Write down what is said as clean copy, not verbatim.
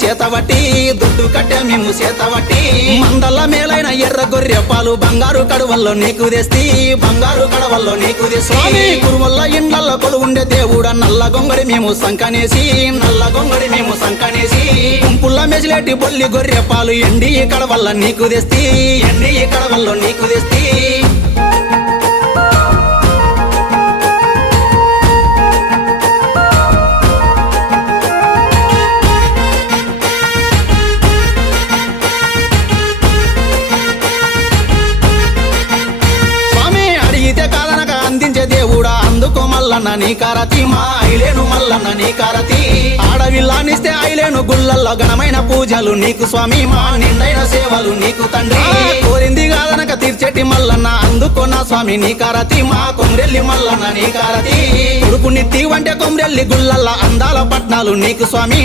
చేతవట్టి దుడ్డు కట్టే మేము చేతవట్టి మందల్ల మేలైన ఎర్ర గొర్రె పాలు బంగారు కడవల్లో నీకు తెస్తి బంగారు కడవల్లో నీకు తెస్తి కురువల్ల ఇండ్లల్లో కొలువుండే దేవుడ నల్ల గొంగడి మేము సంకనేసి నల్ల గొంగడి మేము సంకనేసి గుంపుల్ల మెసిలేటి బొల్లి గొర్రె పాలు ఎండి కడవల్ల నీకు తెస్తి ఎండి కడవల్లో నీకు తెస్తి అందించే దేవుడా అందుకో మల్లన్న నీ కారతి మా ఐలేను మల్లన్న నీ కారతి ఆడవిల్లానిస్తే ఐలేను గుళ్ళల్లో ఘనమైన పూజలు నీకు స్వామి మా నిండైన సేవలు నీకు తండ్రి కోరింది కాదనక తీర్చేటి మల్లన్న అందుకో నా స్వామి నీ కారతి మా కొమ్రెల్లి మల్లన్న నీ కారతి కొడుకు నిత్తి వంటే కొమ్రెల్లి గుళ్ళల్లో అందాల పట్నాలు నీకు స్వామి